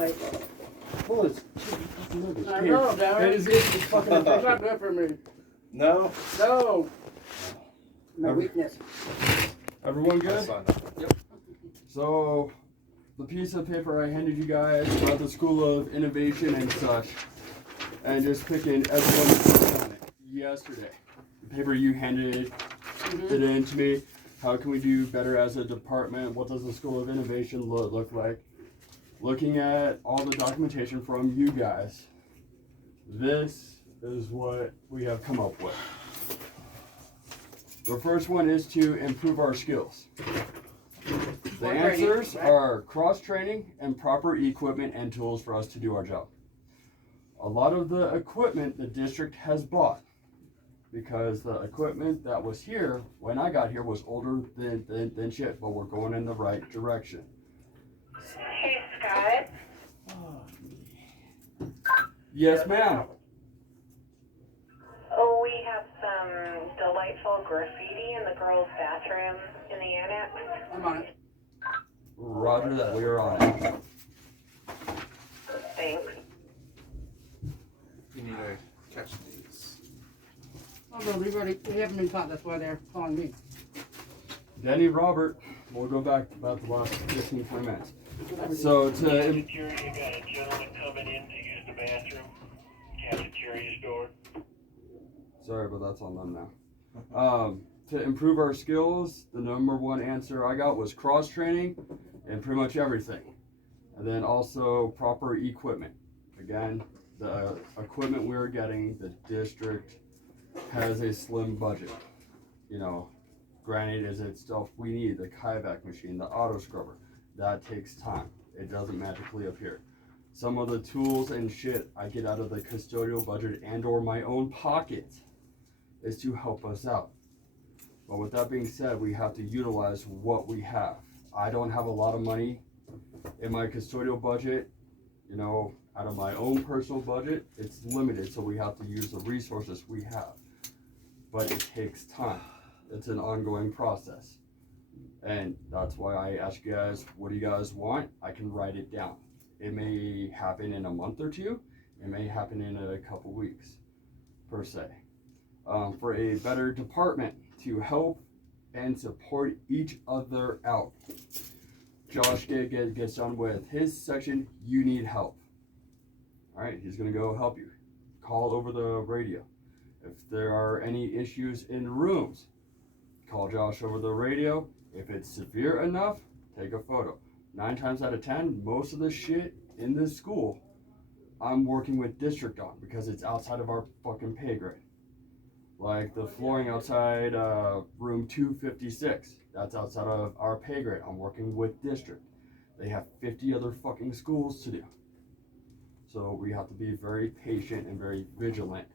like. Well, it's I know, damn it. It's fucking It's not good for me. No. No. My weakness. Everyone good? Yep. So, the piece of paper I handed you guys about the School of Innovation and such, and just picking everyone's on it yesterday. The paper you handed it in to me. How can we do better as a department? What does the School of Innovation look like? Looking at all the documentation from you guys, this is what we have come up with. The first one is to improve our skills. The answers are cross-training and proper equipment and tools for us to do our job. A lot of the equipment the district has bought, because the equipment that was here when I got here was older than shit, but we're going in the right direction. Hey, Scott. Yes, ma'am. Oh, we have some delightful graffiti in the girls' bathroom in the annex. I'm on it. Roger that, we are on it. Thanks. You need to catch these. Oh, no, we haven't been caught, that's why they're calling me. Denny, Robert, we'll go back about the last 15, 20 minutes. So Security, you got a gentleman coming in to use the bathroom. Cafeteria's door. Sorry, but that's on them now. To improve our skills, the number one answer I got was cross-training and pretty much everything. And then also proper equipment. Again, the equipment we're getting, the district has a slim budget. You know, granted, is it stuff we need, the Kivak machine, the auto scrubber. That takes time. It doesn't magically appear. Some of the tools and shit I get out of the custodial budget and or my own pocket is to help us out. But with that being said, we have to utilize what we have. I don't have a lot of money in my custodial budget. You know, out of my own personal budget, it's limited, so we have to use the resources we have. But it takes time. It's an ongoing process. And that's why I ask you guys, what do you guys want? I can write it down. It may happen in a month or two. It may happen in a couple weeks, per se. For a better department to help and support each other out. Josh gets done with his section, you need help. All right, he's gonna go help you. Call over the radio. If there are any issues in rooms, call Josh over the radio. If it's severe enough, take a photo. 9 times out of 10, most of the shit in this school, I'm working with district on because it's outside of our fucking pay grade. Like the flooring outside room 256, that's outside of our pay grade. I'm working with district. They have 50 other fucking schools to do. So we have to be very patient and very vigilant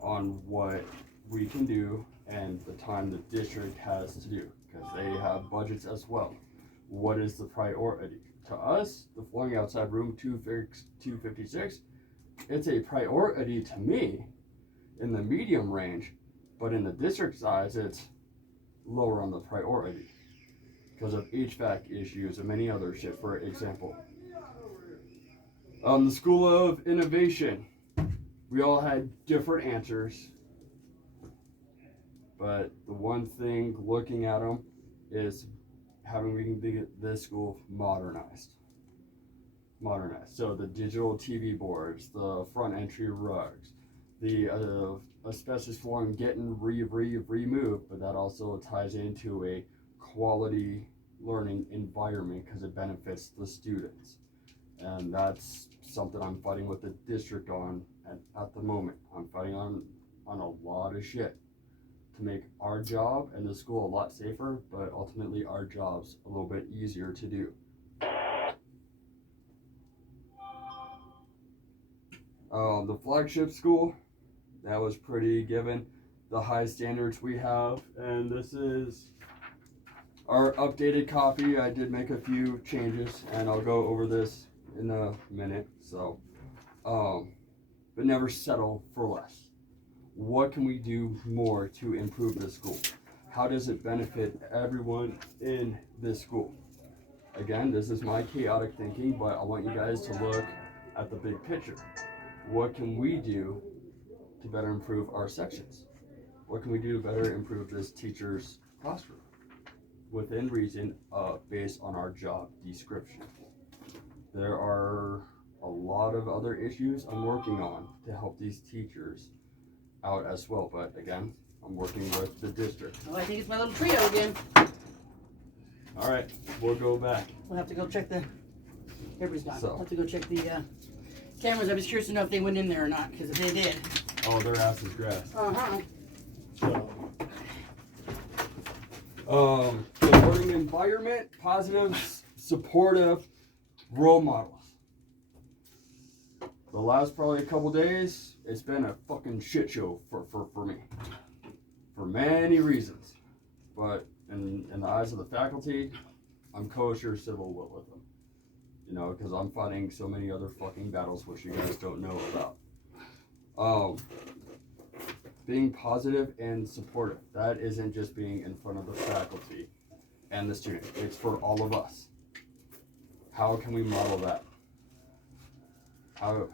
on what we can do and the time the district has to do, because they have budgets as well. What is the priority? To us, the flooring outside room 256, it's a priority to me in the medium range, but in the district size, it's lower on the priority because of HVAC issues and many other shit, for example. The School of Innovation, we all had different answers, but the one thing looking at them is having this school modernized. So the digital TV boards, the front entry rugs, the asbestos flooring getting removed, but that also ties into a quality learning environment because it benefits the students. And that's something I'm fighting with the district on at the moment. I'm fighting on a lot of shit to make our job and the school a lot safer, but ultimately our job's a little bit easier to do. The flagship school, that was pretty given. The high standards we have, and this is our updated copy. I did make a few changes, and I'll go over this in a minute. So, but never settle for less. What can we do more to improve this school? How does it benefit everyone in this school? again, this is my chaotic thinking, but I want you guys to look at the big picture. What can we do to better improve our sections? What can we do to better improve this teacher's classroom? Within reason, based on our job description. There are a lot of other issues I'm working on to help these teachers out as well, but again, I'm working with the district. Well, I think it's my little trio again. All right, we'll go back. We'll have to go check the. Everybody's gone. So. We'll have to go check the cameras. I was curious to know if they went in there or not, because if they did. Oh, their ass is grass. The learning environment, positive, supportive role models. The last probably a couple days, it's been a fucking shit show for me. For many reasons. But in the eyes of the faculty, I'm kosher civil with them. You know, because I'm fighting so many other fucking battles which you guys don't know about. Being positive and supportive. That isn't just being in front of the faculty and the student. It's for all of us. How can we model that? How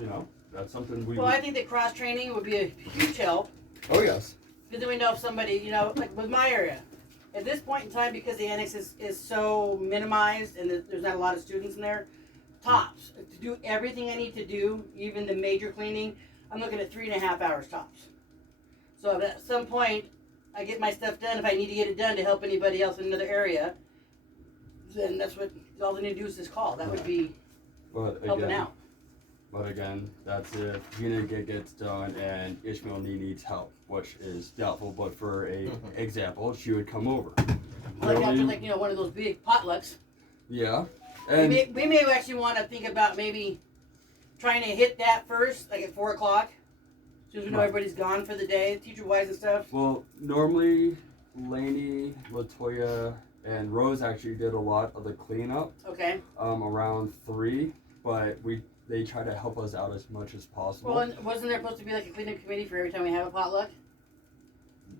you know, that's something we... Well, I think that cross-training would be a huge help. Oh, yes. Because then we know if somebody, you know, like with my area, at this point in time, because the annex is so minimized and there's not a lot of students in there, tops. To do everything I need to do, even the major cleaning, I'm looking at 3.5 hours tops. So if at some point I get my stuff done, if I need to get it done to help anybody else in another area, then that's what, all they need to do is just call. That would be helping out. But again, that's if Gina gets done and Ishmael needs help, which is doubtful, but for a example, she would come over. Like after, like, you know, one of those big potlucks. Yeah. And we may actually want to think about maybe trying to hit that first, like at 4 o'clock. As soon as we know everybody's gone for the day, teacher-wise and stuff. Well, normally, Lainey, Latoya, and Rose actually did a lot of the cleanup. Okay. Around 3, but they try to help us out as much as possible. Well, and wasn't there supposed to be like a cleanup committee for every time we have a potluck?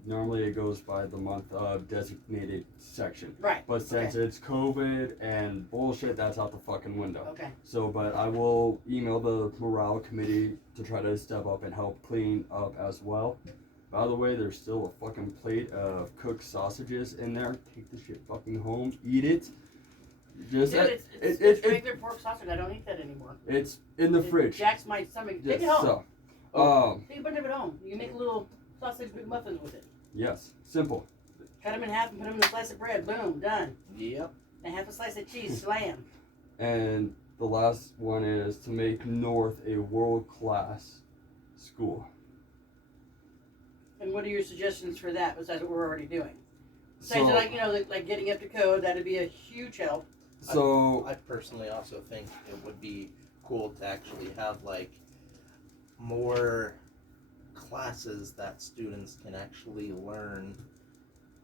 Normally it goes by the month of designated section. Right. But since it's COVID and bullshit, that's out the fucking window. Okay. So, but I will email the morale committee to try to step up and help clean up as well. By the way, there's still a fucking plate of cooked sausages in there. Take the shit fucking home, eat it. Just Dude, it's regular pork sausage. I don't eat that anymore. It's in the fridge. Jacks my stomach. Yes, Take it home. So, Take a bunch of it home. You can make little sausage McMuffins with it. yes, simple. Cut them in half and put them in a slice of bread. Boom, done. Yep. And half a slice of cheese. Slam. And the last one is to make North a world-class school. And what are your suggestions for that besides what we're already doing? Besides, So, like, you know, like getting up to code, that'd be a huge help. so I personally also think it would be cool to actually have like more classes that students can actually learn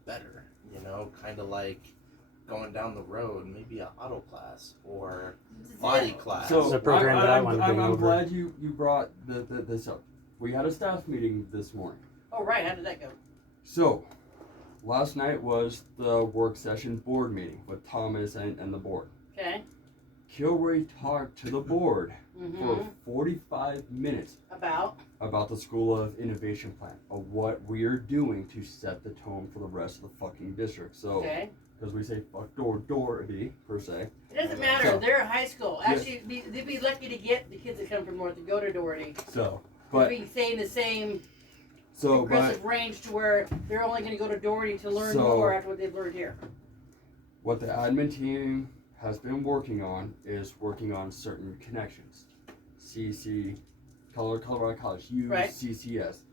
better. You know, kind of like going down the road, maybe an auto class or body class. So The program that I wanted to bring I'm over. glad you brought this up. We had a staff meeting this morning. Oh, right. How did that go? So, last night was the work session board meeting with Thomas and the board. Okay. Kilroy talked to the board Mm-hmm. for 45 minutes about the School of Innovation plan, of what we're doing to set the tone for the rest of the fucking district. So, Okay. because we say fuck Doherty, per se. It doesn't matter. So- They're a high school. Yes. Actually, they'd be lucky to get the kids that come from North to go to Doherty. So, But but, be saying the same so, but aggressive range to where they're only going to go to Doherty to learn So- more after what they've learned here. what the admin team has been working on is working on certain connections. CC, Colorado College, Right. UCCS,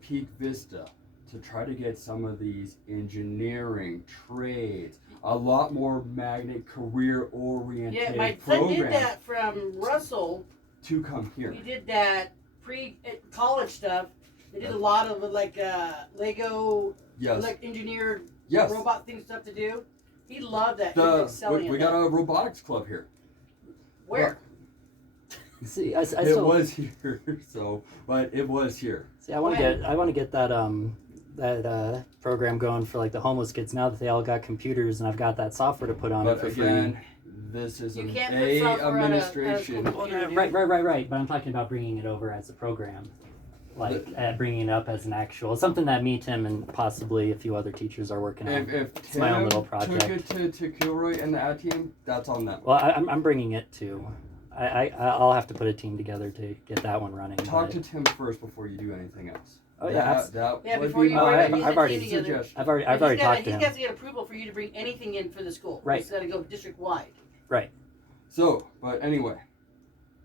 Peak Vista, to try to get some of these engineering, trades, a lot more magnet career-oriented Yeah, my son programs did that from Russell. to come here. He did that college stuff. They did a lot of like Lego, Yes, like engineered yes. robot thing stuff to do. He loved that. He was excelling We at got that. a robotics club here. Where? See, I It still was here, but it was here. see. I want to get that that program going for like the homeless kids now that they all got computers and I've got that software to put on it But for again, free. this is You a can't put software on a administration. school computer, dude. Right. But I'm talking about bringing it over as a program, like bringing it up as an actual something that me, Tim, and possibly a few other teachers are working on. If It's my own Tim little took project. it to Kilroy and the ad team, that's on them. Well, I'm bringing it too. I'll have to put a team together to get that one running. Talk but- to Tim first before you do anything else. Oh yeah, that Yeah, would before be you Oh, worry my about I've already- getting a team together. suggestion. I've already talked to He's him. got to get approval for you to bring anything in for the school. Right. It's got to go district wide. So, but anyway,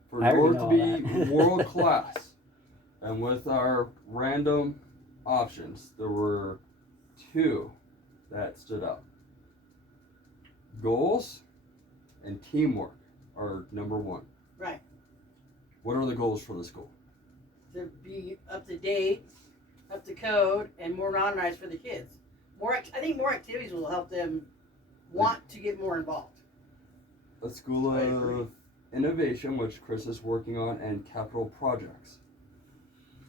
for I North already to know be all that. world class, and with our random options, there were two that stood out. Goals and teamwork are number one. Right. What are the goals for the school? To be up to date, up to code, and more organized for the kids. I think more activities will help them want to get more involved. A school I agree. of innovation, which Chris is working on, and capital projects.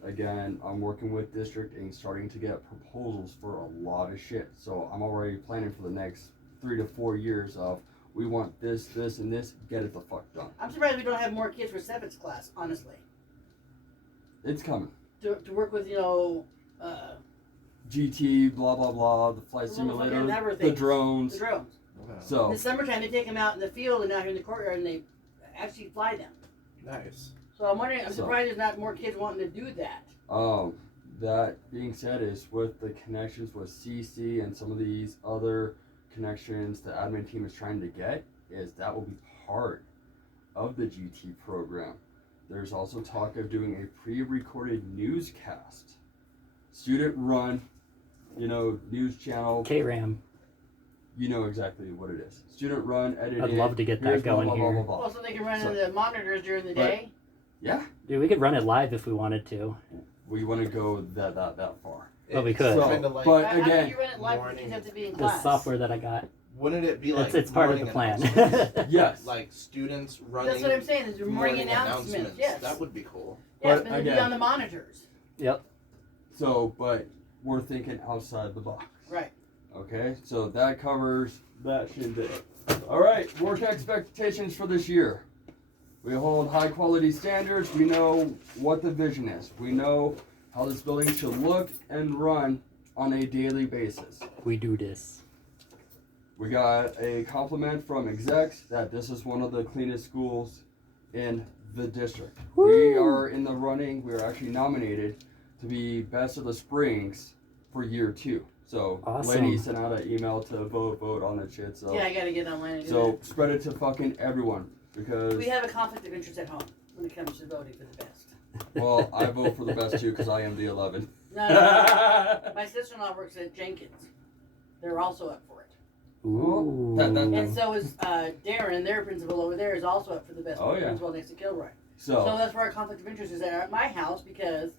Again, I'm working with district and starting to get proposals for a lot of shit. So I'm already planning for the next 3 to 4 years of we want this, this, and this. Get it the fuck done. I'm surprised we don't have more kids for 7th class, honestly. It's coming. To work with, GT, blah blah blah, the flight The simulator, motherfucking the everything. drones. the drones. Wow. In So the summertime, they take them out in the field and out here in the courtyard, and they actually fly them. Nice. So I'm wondering, I'm So- surprised there's not more kids wanting to do that. that being said, is with the connections with CC and some of these other connections the admin team is trying to get, is that will be part of the GT program. There's also talk of doing a pre-recorded newscast, student run, news channel. K-Ram. You know exactly what it is. Student run, edited. I'd love to get that here's blah, going blah, here. Blah, blah, blah. Also, they can run So- in the monitors during the but- day. Yeah, Dude, we could run it live if we wanted to. we want to go that far. Well, we could. So, Kinda like, but How again, do you run it live when morning- kids have to be in The class? software that I got. wouldn't it be like It's part of the morning plan. announcements? Yes. Like students running. That's what I'm saying. There's morning announcements. Yes. That would be cool. Yes, But but it'd be again- on the monitors. So, but we're thinking outside the box. Right. Okay, so that covers that shindig. All right, work expectations for this year. We hold high quality standards. We know what the vision is. We know how this building should look and run on a daily basis. We do this. We got a compliment from execs that this is one of the cleanest schools in the district. We are in the running. We are actually nominated to be Best of the Springs for year 2. So, Awesome. ladies, sent out an email to vote on that shit. So, Yeah, I gotta get online and do so spread it to fucking everyone because, that. We have a conflict of interest at home when it comes to voting for the best. well, I vote for the best too because I am the 11. No. My sister-in-law works at Jenkins. They're also up for it. Ooh. That- And so is Darren, their principal over there, is also up for the best Oh, yeah. principal next to Kilroy. So So, that's where our conflict of interest is at my house because,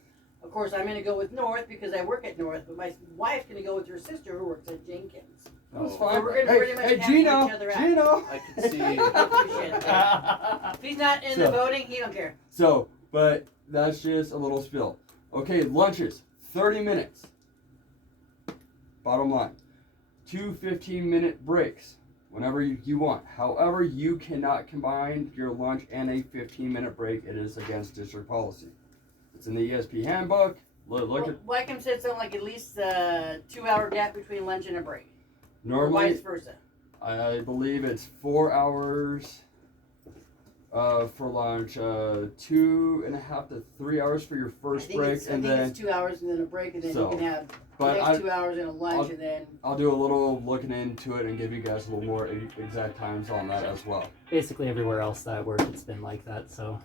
of course, I'm going to go with North because I work at North, but my wife's going to go with her sister who works at Jenkins. that's Oh. fine. we're gonna Hey, pretty much hey, cancel Gino, each other out. Gino. I could see. If he's not in the So- voting, he don't care. So, but that's just a little spill. Okay, lunches, 30 minutes. Bottom line, 2 15-minute breaks whenever you want. However, you cannot combine your lunch and a 15-minute break. It is against district policy. It's in the ESP handbook. Look at Wycombe said something like at least a 2-hour gap between lunch and a break. Or normally. vice versa. I believe it's 4 hours for lunch, 2.5 to 3 hours for your first break, I and think then. it's 2 hours and then a break, and then So, you can have the But next I, 2 hours and a lunch, and then I'll do a little looking into it and give you guys a little more exact times on that as well. Basically everywhere else that I work, it's been like that. So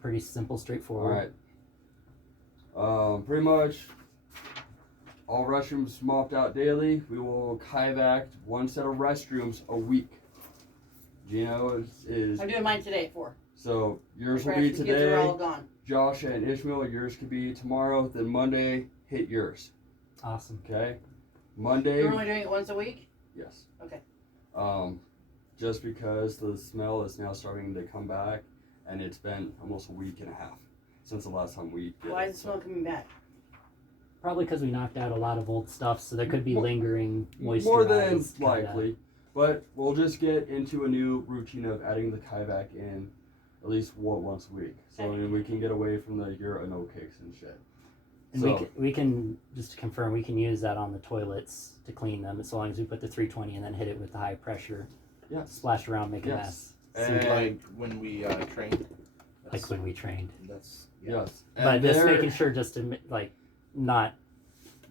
pretty simple, All straightforward. right. Pretty much all restrooms mopped out daily. We will kayak 1 set of restrooms a week. Gino is I'm doing mine today at 4. so yours will After be the kids are all today. gone. Josh and Ishmael, yours could be tomorrow. Then Monday, hit yours. Awesome. Okay. Monday, You're only doing it once a week? yes. Okay. Just because the smell is now starting to come back, and it's been almost a week and a half since the last time we did Why it. is the smell coming back? Probably because we knocked out a lot of old stuff, so there could be More- lingering moisture. More than likely. But we'll just get into a new routine of adding the Kyvac in at least once a week. So I mean, we can get away from the you're a no cakes and shit. And So- we can, just to confirm, we can use that on the toilets to clean them as long as we put the 320 and then hit it with the high pressure. Yes. Splash around, make a Yes. mess. And Like when we trained. Like when we trained. That's yes. But And just there- making sure just to, like, not,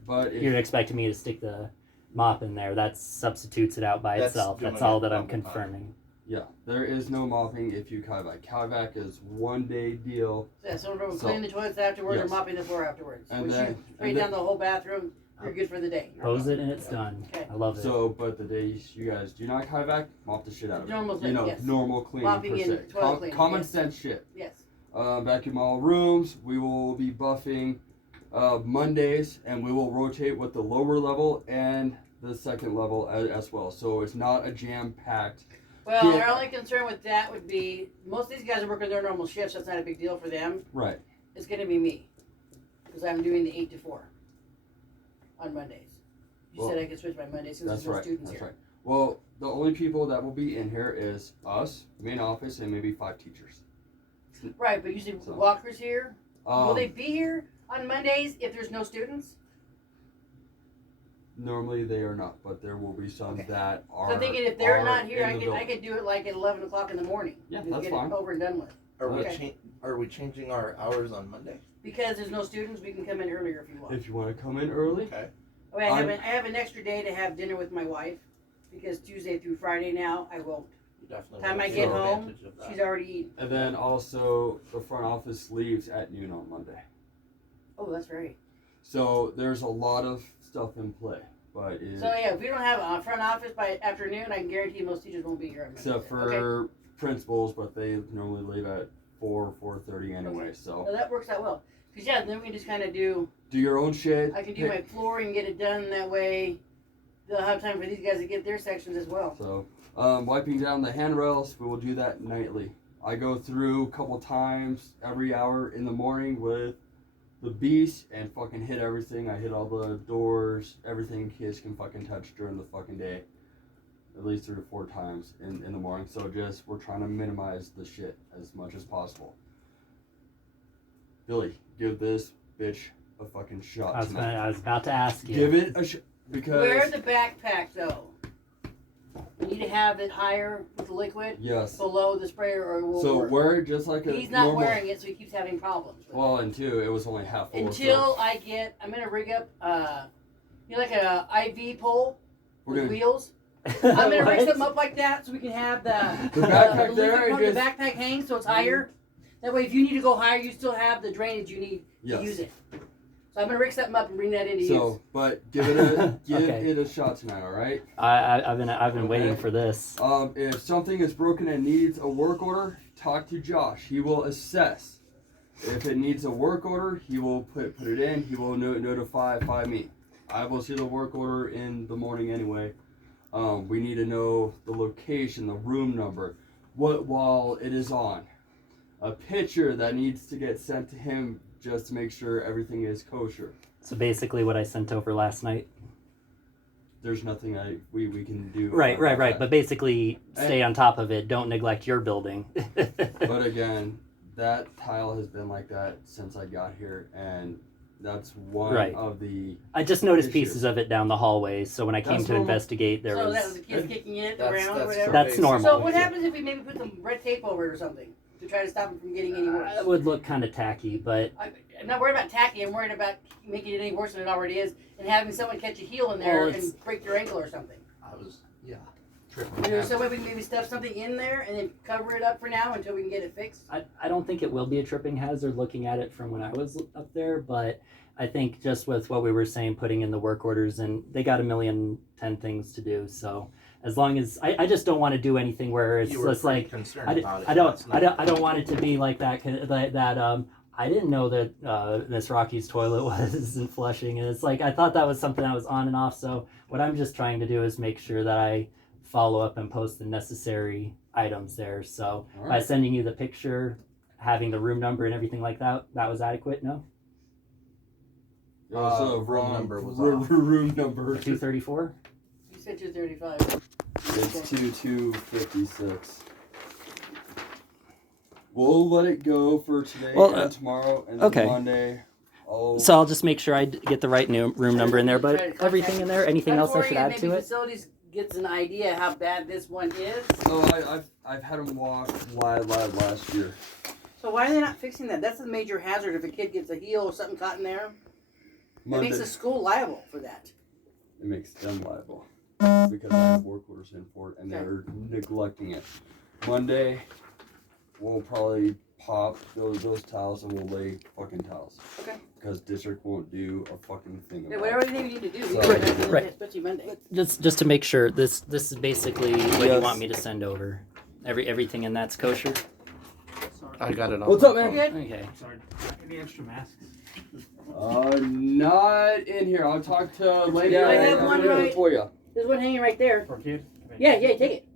But if, you're expecting me to stick the mop in there. That substitutes it out by That's itself. doing That's all it that I'm double time. confirming. yeah, there is no mopping if you Kyvac. Kyvac is 1 day deal. Yeah, so we're So- cleaning the toilets afterwards Yes. or mopping the floor afterwards. And Which then- you spray and down then- the whole bathroom, you're good for the day. Hose it and it's done. Okay. I love it. So, but the days you guys do not Kyvac, mop the shit out of it. Normal You thing, know, yes. normal cleaning Mopping per and se. toilet cleaning, Common yes. sense shit. Yes. Vacuum all rooms. We will be buffing Mondays, and we will rotate with the lower level and the second level as well. So it's not a jam-packed. Well, Yeah. our only concern with that would be most of these guys are working their normal shifts. That's not a big deal for them. Right. It's going to be me because I'm doing the 8 to 4 on Mondays. You Well, said I could switch my Mondays since That's there's no right. students That's here. right. Well, the only people that will be in here is us, main office, and maybe 5 teachers. Right, but usually So- Walker's here. Will they Um, be here on Mondays if there's no students? normally they are not, but there will be some Okay. that are. So I'm thinking if they're are not here, in I the could building. do it like at 11 o'clock in the morning. Yeah, Just that's get fine. it over and done with. Okay. Are we changing our hours on Monday? Because there's no students, we can come in earlier if you want. If you want to come in early, Okay. I have an extra day to have dinner with my wife because Tuesday through Friday now I won't. We definitely Time wanna I take get home, advantage of that. She's already eaten. and then also the front office leaves at noon on Monday. Oh, that's right. So there's a lot of stuff in play, but it, So yeah, if we don't have a front office by afternoon, I can guarantee most teachers won't be here on Monday. except for principals, but they normally leave at 4:30 anyway. Okay. So So that works out well. Cause yeah, then we can just kind of do. do your own shit. I can do my flooring and get it done that way. They'll have time for these guys to get their sections as well. So wiping down the handrails, we will do that nightly. I go through a couple times every hour in the morning with the beast and fucking hit everything. I hit all the doors, everything kids can fucking touch during the fucking day. At least 3 or 4 times in the morning. So just, we're trying to minimize the shit as much as possible. Billy, give this bitch a fucking shot tonight. I was about to ask you. Give it a shot. Because, Wear the backpack though. We need to have it higher with the liquid yes. below the sprayer or it will So work. wear it just like a He's not normal. wearing it, so he keeps having problems with it. Well, and 2, it was only half full. Until so I get, I'm gonna rig up, like a IV pole we're with gonna wheels. I'm gonna rig What? something up like that so we can have the backpack the there liquid and from the just- backpack hang so it's higher. That way, if you need to go higher, you still have the drainage you need yes. to use it. So I'm gonna rig something up and bring that into So, use. but give it a Okay. it a shot tonight, all right? I've been Okay. waiting for this. If something is broken and needs a work order, talk to Josh. He will assess. If it needs a work order, he will put it in. He will notify me. I will see the work order in the morning anyway. We need to know the location, the room number, what wall it is on, a picture that needs to get sent to him just to make sure everything is kosher. So basically, what I sent over last night. There's nothing we can do. Right. about that. But basically, stay on top of it. Don't neglect your building. But again, that tile has been like that since I got here, and that's one Right. of the. I just noticed Issue. pieces of it down the hallway. So when I came That's to normal. investigate, there So was. that was the kids kicking it That's- around or that's whatever. That's normal. So what happens if we maybe put some red tape over it or something to try to stop it from getting any worse? It would look kind of tacky, but I'm not worried about tacky. I'm worried about making it any worse than it already is, and having someone catch a heel in there Well, it's- and break your ankle or something. I was tripping. Is there some way we can maybe stuff something in there and then cover it up for now until we can get it fixed? I don't think it will be a tripping hazard looking at it from when I was up there, but I think just with what we were saying, putting in the work orders, and they got 1,010,000 things to do. So as long as I just don't want to do anything where it's You were just like concerned I about it. I don't want it to be like that. I didn't know that Miss Rocky's toilet wasn't flushing, and it's like I thought that was something that was on and off. So what I'm just trying to do is make sure that I follow up and post the necessary items there. So All by right. sending you the picture, having the room number and everything like that, that was adequate. No. Room number was off. room number 234. You said 235. It's 2256. We'll let it go for today and tomorrow, and then okay. Monday. So I'll just make sure I get the right room number in there, but everything in there. Anything else I should add to it? Facilities gets an idea how bad this one is. Oh, I've had them walk last year. So why are they not fixing that? That's a major hazard if a kid gets a heel or something caught in there. It makes the school liable for that. It makes them liable because I have work orders in for it, and they're neglecting it. Monday, we'll probably pop those tiles and we'll lay fucking tiles. Okay. Because district won't do a fucking thing about Whatever they need to do. So, right. Especially Monday. Just to make sure, this is basically what you want me to send over. Everything in that's kosher. I got it on. What's up, man? Okay. Sorry. Any extra masks? Not in here. I'll talk to lady. I have one right for you. There's one hanging right there. For kids? Yeah, take it.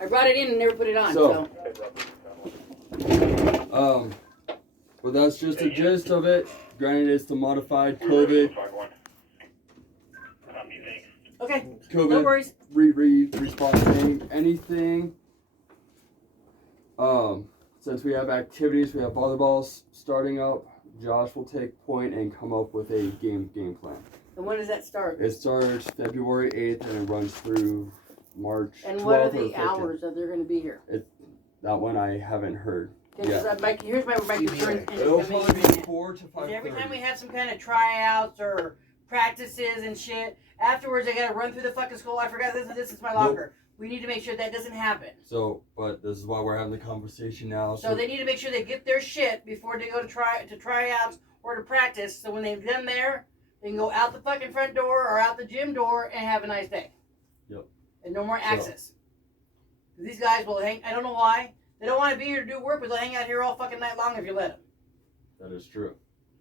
I brought it in and never put it on. So. But that's just the gist of it. Granted, it's the modified COVID. Okay. COVID. No worries. Response training. Anything. Since we have activities, we have volleyballs starting up. Josh will take point and come up with a game plan. And when does that start? It starts February 8th and it runs through March 12th. And what are the 15th. hours that they're going to be here? That one I haven't heard. Here's my concern. It'll probably be 4 to 5. Every time we have some kind of tryouts or practices and shit, afterwards I got to run through the fucking school. I forgot this is my locker. We need to make sure that doesn't happen. So, but this is why we're having the conversation now. So they need to make sure they get their shit before they go to tryouts or to practice. So when they've done there, they can go out the fucking front door or out the gym door and have a nice day. Yep. And no more access. These guys will hang. I don't know why. They don't want to be here to do work, but they'll hang out here all fucking night long if you let them. That is true.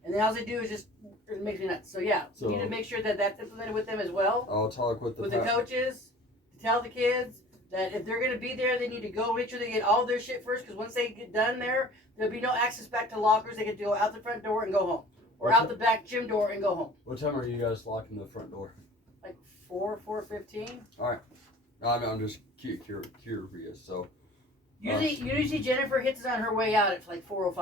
And then all they do is just, it makes me nuts. So yeah, we need to make sure that that's implemented with them as well. I'll talk with the coaches to tell the kids that if they're going to be there, they need to go make sure they get all their shit first, because once they get done there, there'll be no access back to lockers. They get to go out the front door and go home. Or out the back gym door and go home. What time are you guys locking the front door? Like 4:15. All right. I'm just curious. So usually Jennifer hits it on her way out at like 4:05.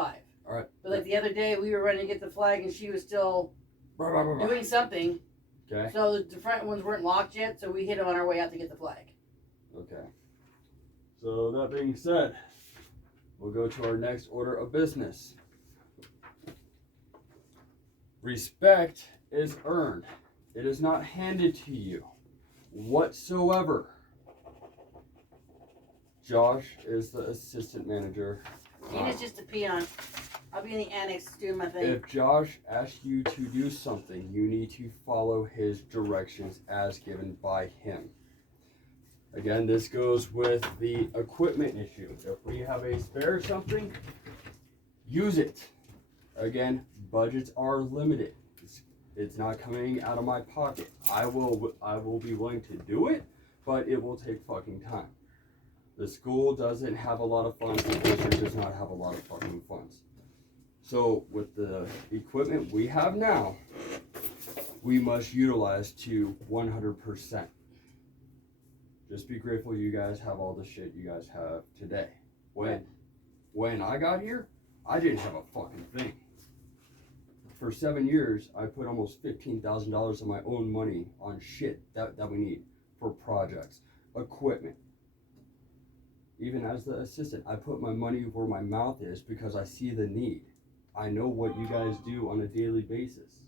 All right. But like the other day, we were running to get the flag and she was still doing something. Okay. So the front ones weren't locked yet, so we hit them on our way out to get the flag. Okay. So that being said, we'll go to our next order of business. Respect is earned. It is not handed to you whatsoever. Josh is the assistant manager. Gina's just a peon. I'll be in the annex doing my thing. If Josh asks you to do something, you need to follow his directions as given by him. Again, this goes with the equipment issue. If we have a spare something, use it. Again, budgets are limited. It's not coming out of my pocket. I will be willing to do it, but it will take fucking time. The school doesn't have a lot of funds. The district does not have a lot of fucking funds. So with the equipment we have now, we must utilize to 100%. Just be grateful you guys have all the shit you guys have today. When I got here, I didn't have a fucking thing. For 7 years, I put almost $15,000 of my own money on shit that we need for projects, equipment. Even as the assistant, I put my money where my mouth is because I see the need. I know what you guys do on a daily basis.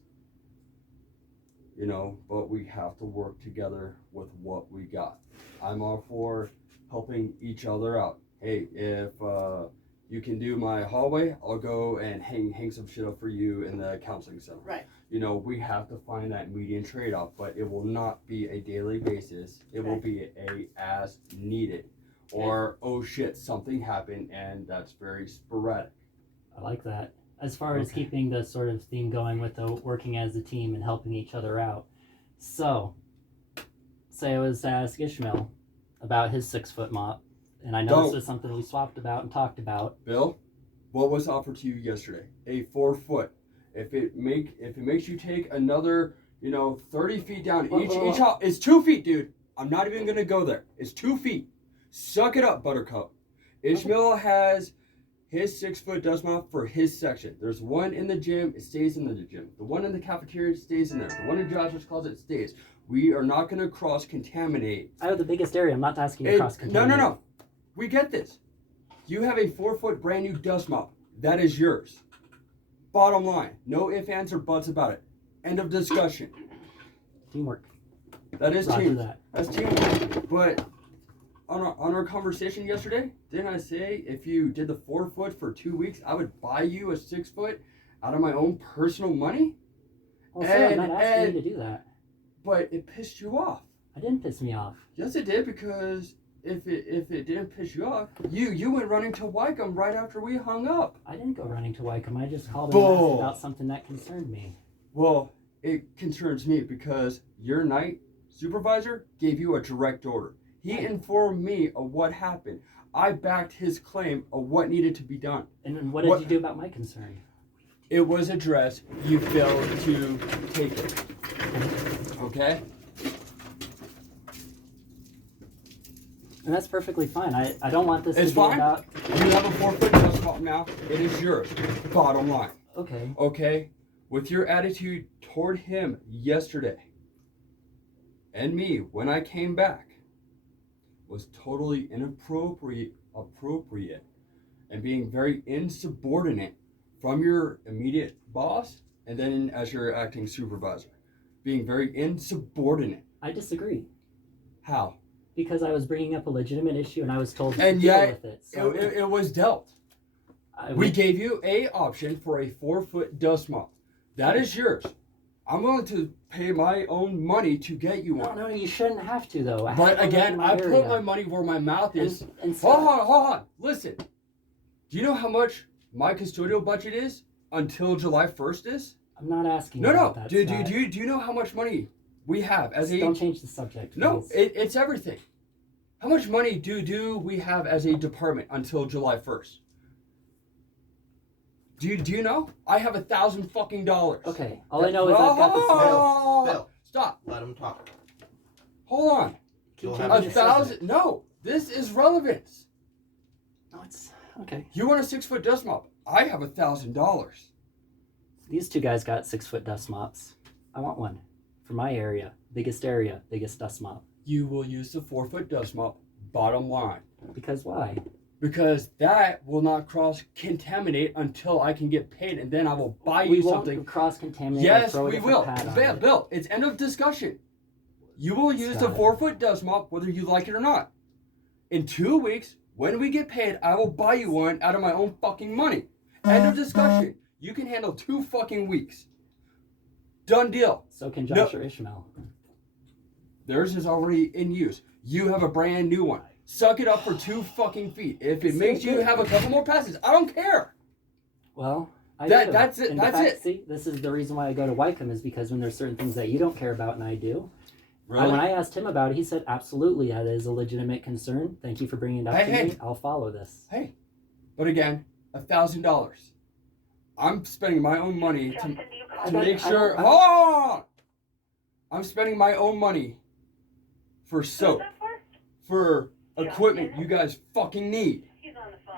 You know, but we have to work together with what we got. I'm all for helping each other out. Hey, if you can do my hallway, I'll go and hang some shit up for you in the counseling center. Right. You know, we have to find that median trade-off, but it will not be a daily basis. It will be a as needed. Or, oh shit, something happened, and that's very sporadic. I like that. As far as keeping the sort of theme going with the working as a team and helping each other out. So, say I was to ask Ishmael about his 6-foot mop, and I know this is something we swapped about and talked about. Bill, what was offered to you yesterday? A 4-foot. If it makes you take another, 30 feet down Whoa, each whoa, each whoa. hop, it's 2 feet, dude. I'm not even gonna go there. It's 2 feet. Suck it up, Buttercup. Ishmael has his 6-foot dust mop for his section. There's one in the gym, it stays in the gym. The one in the cafeteria stays in there. The one in Josh's closet stays. We are not gonna cross contaminate. I have the biggest area. I'm not asking you to cross contaminate. No. We get this. You have a 4-foot brand new dust mop. That is yours. Bottom line. No ifs, ands, or buts about it. End of discussion. Teamwork. That is Roger team. that. That's teamwork. But on our conversation yesterday, didn't I say if you did the 4-foot for 2 weeks, I would buy you a 6-foot out of my own personal money? Well, sir, I'm not asking you to do that. But it pissed you off. It didn't piss me off. Yes, it did, because if it didn't piss you off, you went running to Wycombe right after we hung up. I didn't go running to Wycombe. I just called and asked about something that concerned me. Well, it concerns me because your night supervisor gave you a direct order. He informed me of what happened. I backed his claim of what needed to be done. And what did you do about my concern? It was addressed. You failed to take it. Okay? And that's perfectly fine. I don't want this It's to be fine. about... You have a 4-foot dust mop now. It is yours. Bottom line. Okay. Okay? With your attitude toward him yesterday and me when I came back was totally inappropriate and being very insubordinate from your immediate boss and then as your acting supervisor. Being very insubordinate. I disagree. How? Because I was bringing up a legitimate issue and I was told to And deal yet, with it. So it was dealt. We gave you a option for a 4-foot dust mop. That is yours. I'm willing to pay my own money to get you one. No, you shouldn't have to, though. But again, I put my money where my mouth is. Hold on. Listen. Do you know how much my custodial budget is until July 1st is? I'm not asking No. about that. Do you know how much money we have as a... Don't change the subject, please. No, it's everything. How much money do we have as a department until July 1st? Do you know? I have $1,000 fucking dollars. Okay, all I know is I've got this... Bill, stop. let him talk. Hold on. You'll Keep have changing the 1,000. subject. No, this is relevance. No, it's... Okay. You want a 6-foot dust mop? I have $1,000. These two guys got 6-foot dust mops. I want one. For my area. Biggest dust mop. You will use the 4-foot dust mop. Bottom line. Because why? Because that will not cross-contaminate until I can get paid, and then I will buy you something. Won't cross-contaminate. Yes, or throw a we different will. pad on it. Bill, it's end of discussion. You will use the Scott. 4-foot dust mop whether you like it or not. In 2 weeks, when we get paid, I will buy you one out of my own fucking money. End of discussion. You can handle 2 fucking weeks. Done deal. So can Josh or Ishmael. Theirs is already in use. You have a brand new one. Suck it up for 2 fucking feet. If it makes you have a couple more passes, I don't care. Well, I do. That's it. And That's fact, it. See, this is the reason why I go to Wycombe is because when there's certain things that you don't care about and I do. Really? When I asked him about it, he said, absolutely, that is a legitimate concern. Thank you for bringing it up to me. I'll follow this. Hey, but again, $1,000. I'm spending my own money to make sure. Hold on! I'm spending my own money for soap, for equipment you guys fucking need.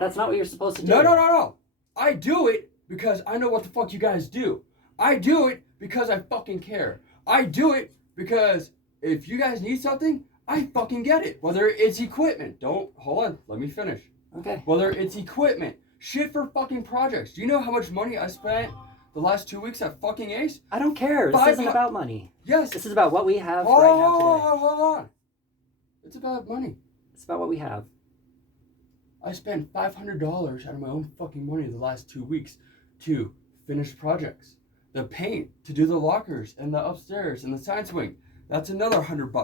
That's not what you're supposed to do. No. I do it because I know what the fuck you guys do. I do it because I fucking care. I do it because if you guys need something, I fucking get it. Whether it's equipment. Hold on, let me finish. Okay. Whether it's equipment. Shit for fucking projects. Do you know how much money I spent the last 2 weeks at fucking Ace? I don't care. This isn't about money. Yes. This is about what we have right now today. Hold on. It's about money. It's about what we have. I spent $500 out of my own fucking money the last 2 weeks to finish projects. The paint, to do the lockers and the upstairs and the science wing. That's another $100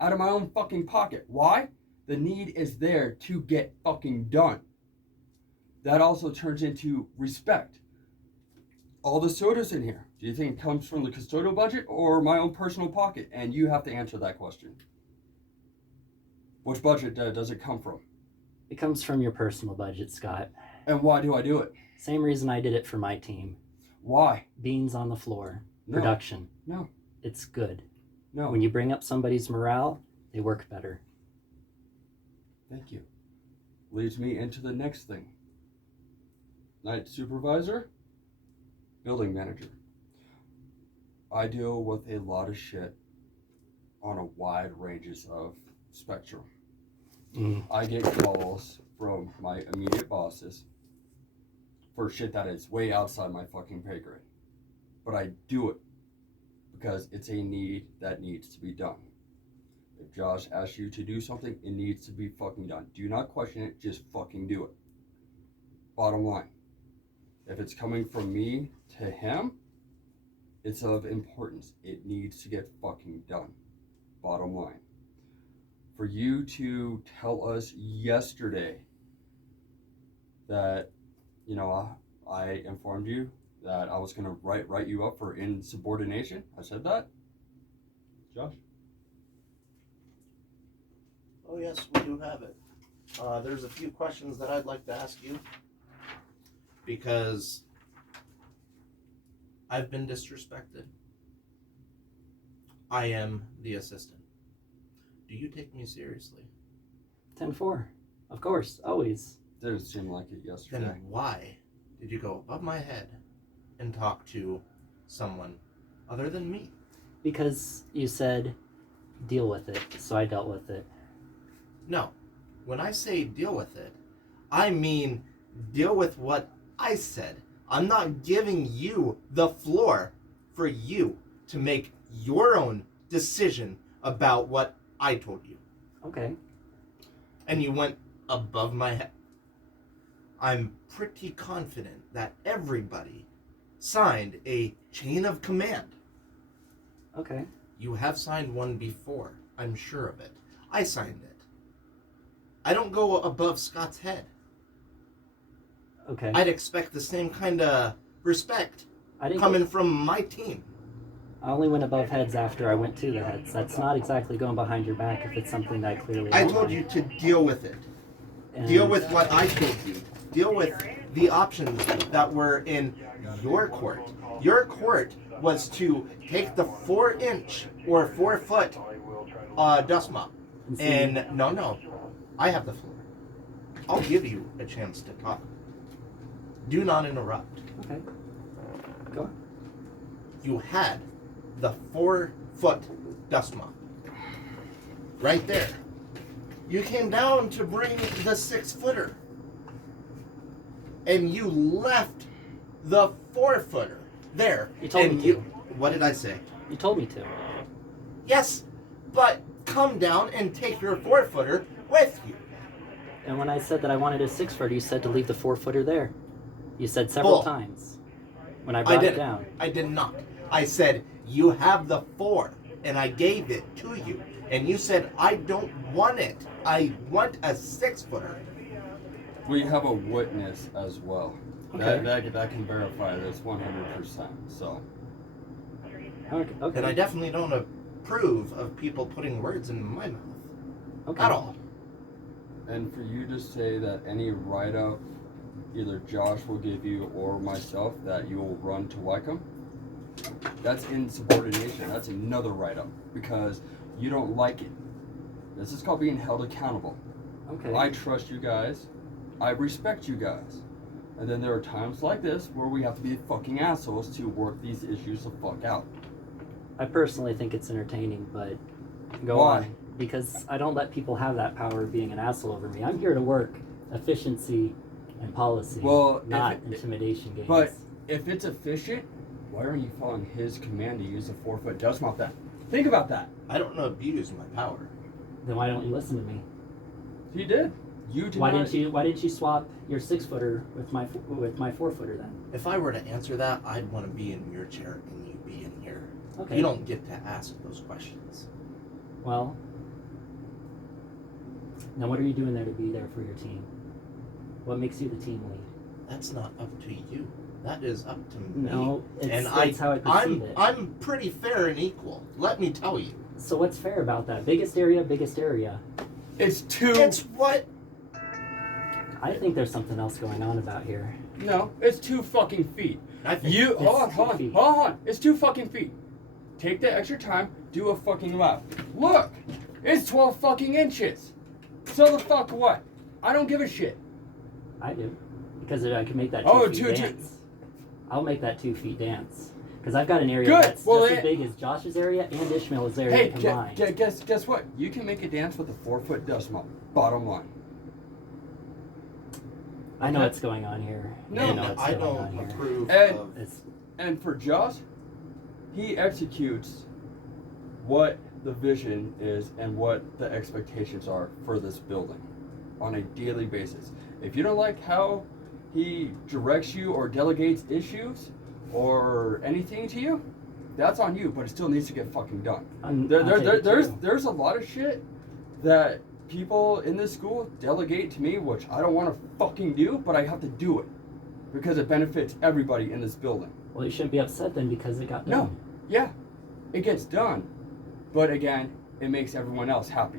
out of my own fucking pocket. Why? The need is there to get fucking done. That also turns into respect. All the sodas in here, do you think it comes from the custodial budget or my own personal pocket? And you have to answer that question. Which budget does it come from? It comes from your personal budget, Scott. And why do I do it? Same reason I did it for my team. Why? Beans on the floor. No. Production. No. It's good. No. When you bring up somebody's morale, they work better. Thank you. Leads me into the next thing. Night supervisor, building manager. I deal with a lot of shit on a wide ranges of spectrum. I get calls from my immediate bosses for shit that is way outside my fucking pay grade. But I do it because it's a need that needs to be done. If Josh asks you to do something, it needs to be fucking done. Do not question it, just fucking do it. Bottom line. If it's coming from me to him, it's of importance. It needs to get fucking done. Bottom line. For you to tell us yesterday that, you know, I informed you that I was going to write you up for insubordination. I said that? Josh? Oh yes, we do have it. There's a few questions that I'd like to ask you because I've been disrespected. I am the assistant. Do you take me seriously? 10-4. Of course, always. Didn't seem like it yesterday. Then why did you go above my head and talk to someone other than me? Because you said, deal with it, so I dealt with it. No. When I say deal with it, I mean deal with what I said. I'm not giving you the floor for you to make your own decision about what I told you. Okay. And you went above my head. I'm pretty confident that everybody signed a chain of command. Okay. You have signed one before. I'm sure of it. I signed it. I don't go above Scott's head. Okay. I'd expect the same kind of respect coming from my team. I only went above heads after I went to the heads. That's not exactly going behind your back if it's something that I clearly I don't told like. you to deal with it. And Deal with what I told you. Deal with the options that were in your court. Your court was to take the 4-inch or 4-foot dust mop. And no, I have the floor. I'll give you a chance to talk. Do not interrupt. Okay. Go on. You had the 4-foot dust mop. Right there. You came down to bring the 6-footer. And you left the 4-footer there. You told me to. What did I say? You told me to. Yes, but come down and take your 4-footer with you. And when I said that I wanted a 6-footer, you said to leave the 4-footer there. You said several Bull. times when I brought it down. I did not. I said, you have the 4, and I gave it to you. And you said, I don't want it. I want a 6-footer. We have a witness as well. Okay. That can verify this 100%. So. Okay. And I definitely don't approve of people putting words in my mouth. Okay. At all. And for you to say that any write-up either Josh will give you or myself that you will run to Wycombe, that's insubordination. That's another write-up because you don't like it. This is called being held accountable. Okay. I trust you guys. I respect you guys. And then there are times like this where we have to be fucking assholes to work these issues the fuck out. I personally think it's entertaining, but go Why? on. Because I don't let people have that power of being an asshole over me. I'm here to work efficiency and policy, Well, not intimidation games. But if it's efficient, why aren't you following his command to use a 4-foot dust mop then? Think about that. I don't abuse my power. Then why don't you listen to me? He did. You did Why not. didn't you swap your 6-footer with my 4-footer then? If I were to answer that, I'd want to be in your chair and you be in here. Okay. You don't get to ask those questions. Well, now what are you doing there to be there for your team? What makes you the team lead? That's not up to you. That is up to me. No, and that's how I perceive it. I'm pretty fair and equal. Let me tell you. So what's fair about that? Biggest area. It's two. It's what I think there's something else going on about here. No, it's 2 fucking feet. I think You It's hold 2 on. feet. Hold on. It's 2 fucking feet. Take the extra time, do a fucking lap. Look, it's 12 fucking inches. So the fuck what? I don't give a shit. I do. Because I can make that 2 Oh, feet 2 dance. I'll make that 2 feet dance. Because I've got an area Good. that's Well, just then- as big as Josh's area and Ishmael's area Hey, combined. guess what? You can make a dance with a 4-foot dust mop. Bottom line. I know what's going on here. No, I know what's I going don't on here. approve And- of. It's And for Josh, he executes what the vision is and what the expectations are for this building on a daily basis. If you don't like how he directs you or delegates issues or anything to you, that's on you, but it still needs to get fucking done. I'll take it too. There's a lot of shit that people in this school delegate to me, which I don't want to fucking do, but I have to do it because it benefits everybody in this building. Well, you shouldn't be upset then because it got No, done. yeah, it gets done, but again, it makes everyone else happy.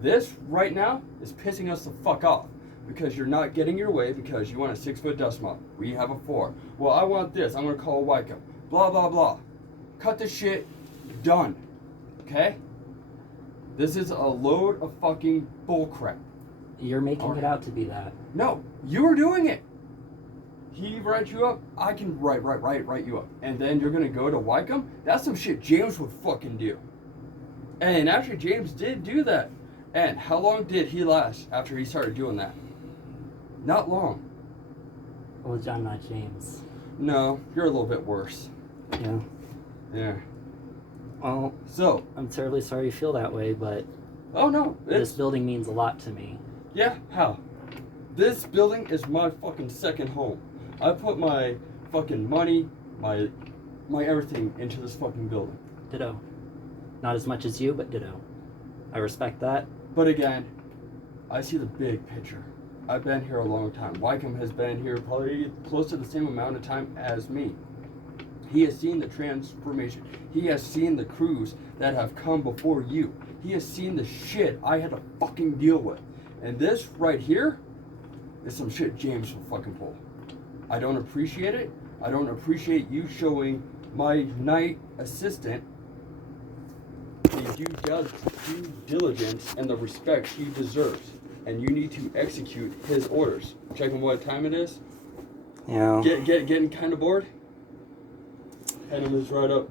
This right now is pissing us the fuck off because you're not getting your way because you want a 6-foot dust mop. We have a 4. Well, I want this. I'm gonna call Wycombe. Blah blah blah. Cut the shit. Done. Okay. This is a load of fucking bullcrap. You're making Alright. it out to be that. No, you are doing it. He writes you up. I can write you up. And then you're gonna go to Wycombe? That's some shit James would fucking do. And actually, James did do that. And how long did he last after he started doing that? Not long. Well, John, not James. No, you're a little bit worse. Yeah. Yeah. Well, So, I'm terribly sorry you feel that way, but oh no, this it's building means a lot to me. yeah. How? This building is my fucking second home. I put my fucking money, my everything into this fucking building. Ditto. Not as much as you, but ditto. I respect that. But again, I see the big picture. I've been here a long time. Wycombe has been here probably close to the same amount of time as me. He has seen the transformation. He has seen the crews that have come before you. He has seen the shit I had to fucking deal with. And this right here is some shit James will fucking pull. I don't appreciate it. I don't appreciate you showing my night assistant the due diligence and the respect he deserves. And you need to execute his orders. Checking what time it is. Yeah. Getting kind of bored. Pen him is right up.